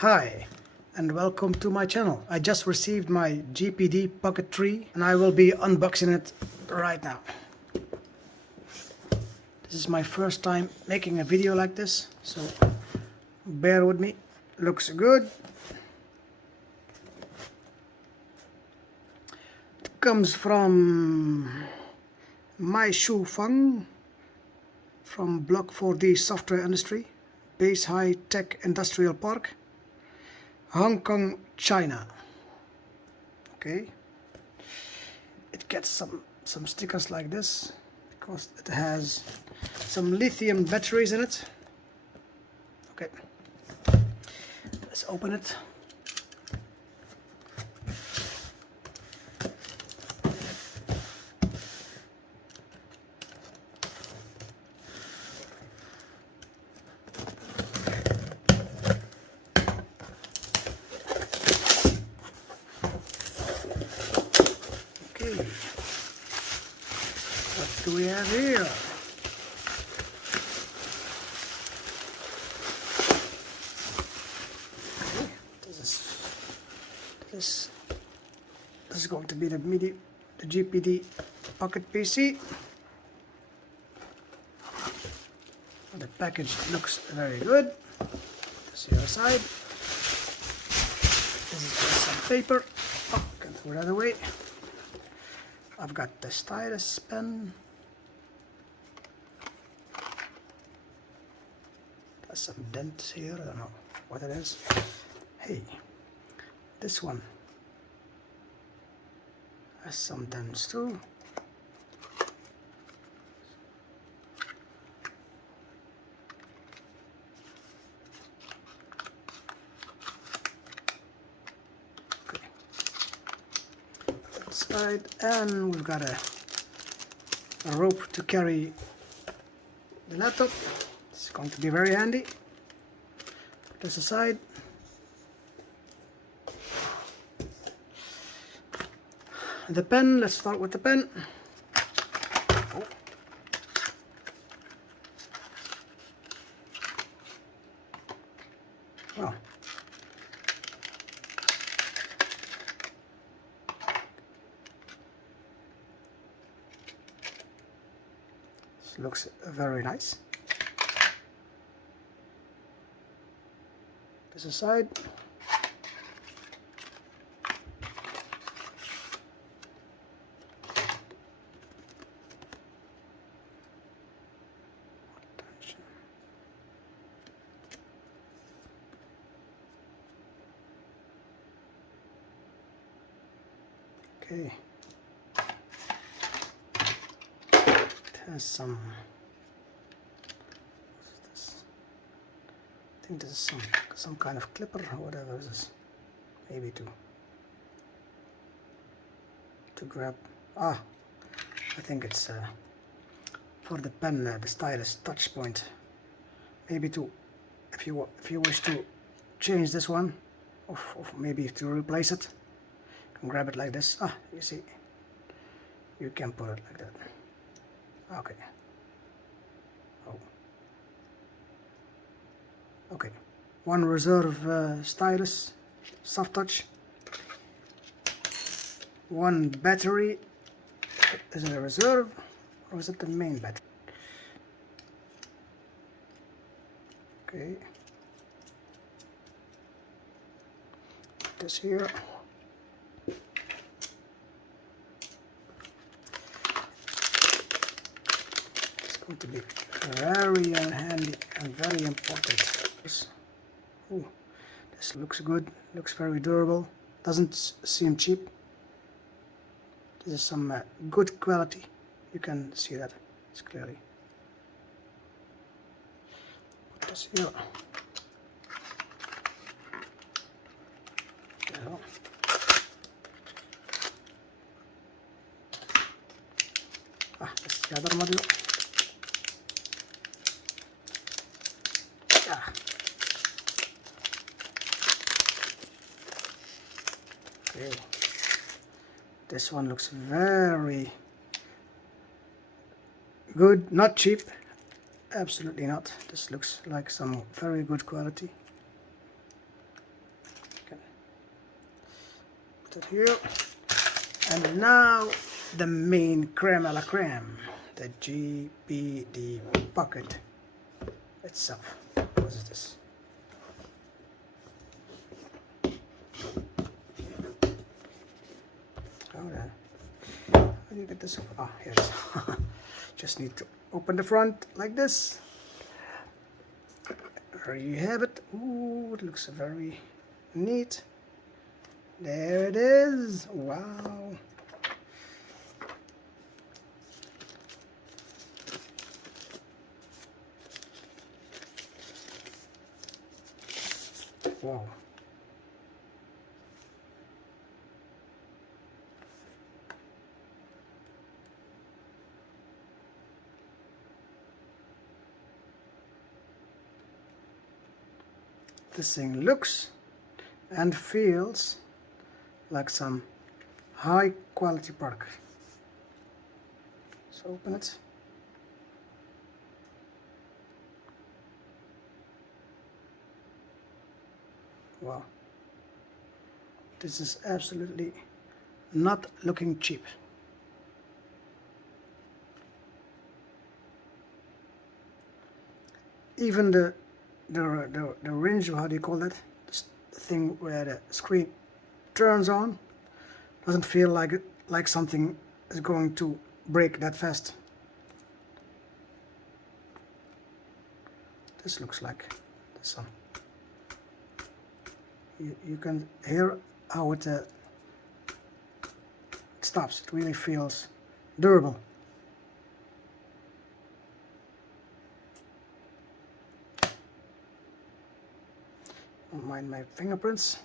Hi and welcome to my channel. I just received my GPD Pocket 3 and I will be unboxing it right now. This is my first time making a video like this, so bear with me. Looks good. It comes from My Shu Feng from Block 4D Software Industry, Base High Tech Industrial Park, Hong Kong, China. Okay, it gets some stickers like this because it has some lithium batteries in it. Okay, let's open it. Okay, what do we have here? Okay, this is going to be the GPD Pocket PC. The package looks very good. This here aside. This is just some paper. Oh, can throw that away. I've got the stylus pen. There's some dents here. I don't know what it is. Hey, this one has some dents too. Side, and we've got a rope to carry the laptop. It's going to be very handy. Put this aside. The pen, let's start with the pen. Oh. Well, looks very nice. This aside. Okay. Has some, what is this? I think this is some kind of clipper or whatever this is. Maybe to grab. I think it's for the pen, the stylus touch point. Maybe if you wish to change this one, or maybe to replace it, you can grab it like this. You see, you can put it like that. Okay. Oh. Okay. One reserve stylus, soft touch. One battery. Is it a reserve or is it the main battery? Okay. Put this here. To be very handy and very important. Oh, this looks good, looks very durable, doesn't seem cheap. This is some good quality, you can see that it's clearly. Put this here. There. This is the other module. Okay, this one looks very good, not cheap, absolutely not. This looks like some very good quality. Put it here. And now the main creme a la creme, the GPD pocket itself. What is this? How do you get this? Ah, here it is. Just need to open the front like this. There you have it. Ooh, it looks very neat. There it is. Wow. Wow. This thing looks and feels like some high quality product. So open it. Wow. This is absolutely not looking cheap. Even the range, how do you call that? The thing where the screen turns on doesn't feel like something is going to break that fast. This looks like this one. You can hear how it stops. It really feels durable. Don't mind my fingerprints.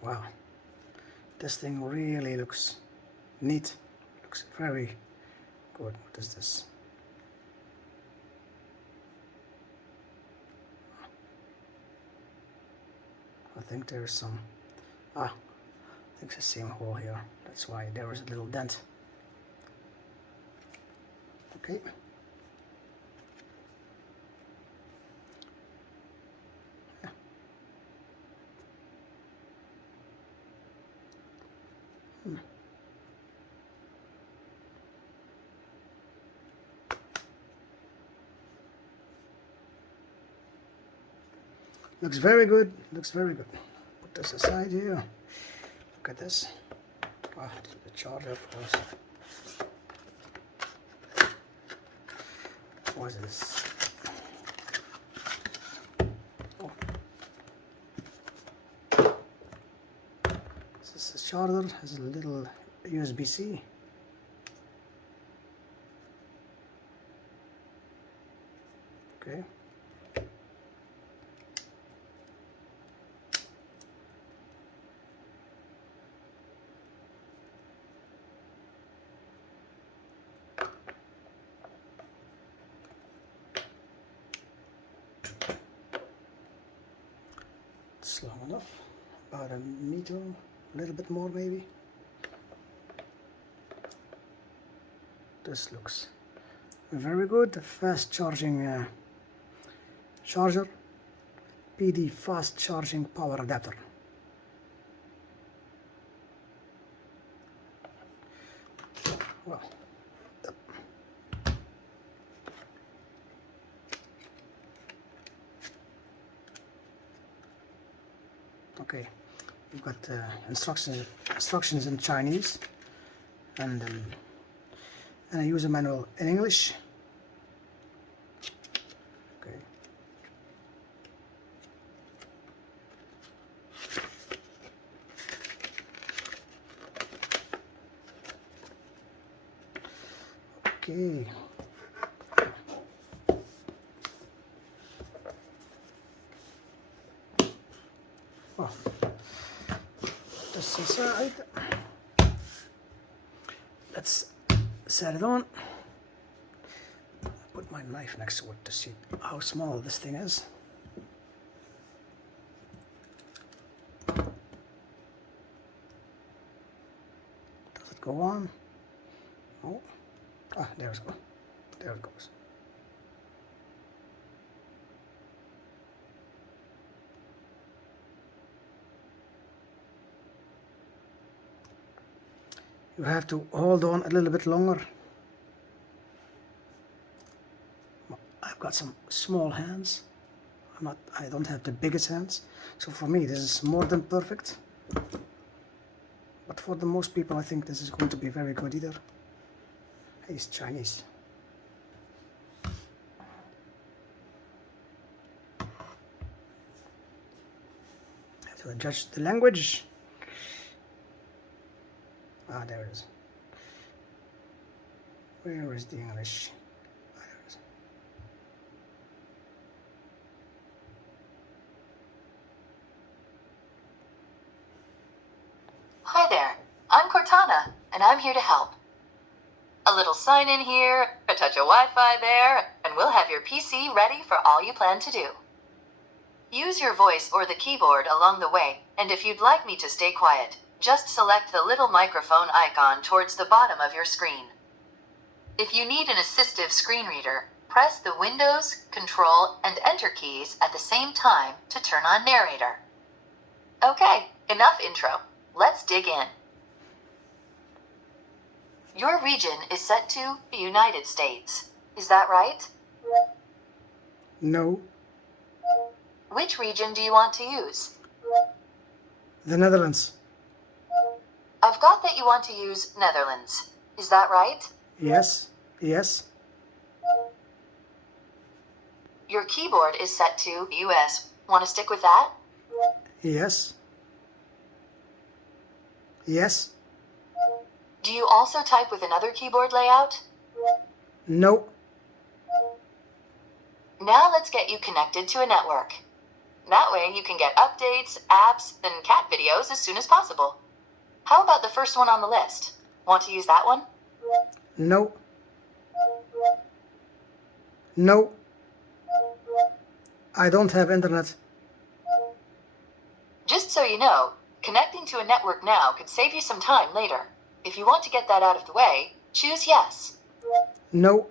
Wow, this thing really looks neat. Looks very good. What is this? I think there's some, I think it's the same hole here. That's why there is a little dent. Okay. Yeah. Looks very good. Looks very good. Put this aside here. Look at this. Ah, the charger, of course. What is this? Oh. This is a charger. Has a little USB-C. Okay. It's long enough, about a meter, a little bit more maybe. This looks very good. Fast charging charger, PD fast charging power adapter. Well, okay, you've got instructions in Chinese and a user manual in English. Okay. Okay. Well, this aside, let's set it on. Put my knife next to it to see how small this thing is. Does it go on? Oh, ah, there it goes. There it goes. You have to hold on a little bit longer. I've got some small hands. I don't have the biggest hands. So for me this is more than perfect. But for the most people I think this is going to be very good either. He's Chinese. Have to adjust the language. Ah, there it is. Where is the English? Ah, there it is. Hi there, I'm Cortana, and I'm here to help. A little sign in here, a touch of Wi-Fi there, and we'll have your PC ready for all you plan to do. Use your voice or the keyboard along the way, and if you'd like me to stay quiet, just select the little microphone icon towards the bottom of your screen. If you need an assistive screen reader, press the Windows, Control, and Enter keys at the same time to turn on narrator. Okay, enough intro. Let's dig in. Your region is set to the United States. Is that right? No. Which region do you want to use? The Netherlands. I've got that you want to use Netherlands. Is that right? Yes. Yes. Your keyboard is set to US. Want to stick with that? Yes. Yes. Do you also type with another keyboard layout? No. Now let's get you connected to a network. That way you can get updates, apps, and cat videos as soon as possible. How about the first one on the list? Want to use that one? No. No. I don't have internet. Just so you know, connecting to a network now could save you some time later. If you want to get that out of the way, choose yes. No.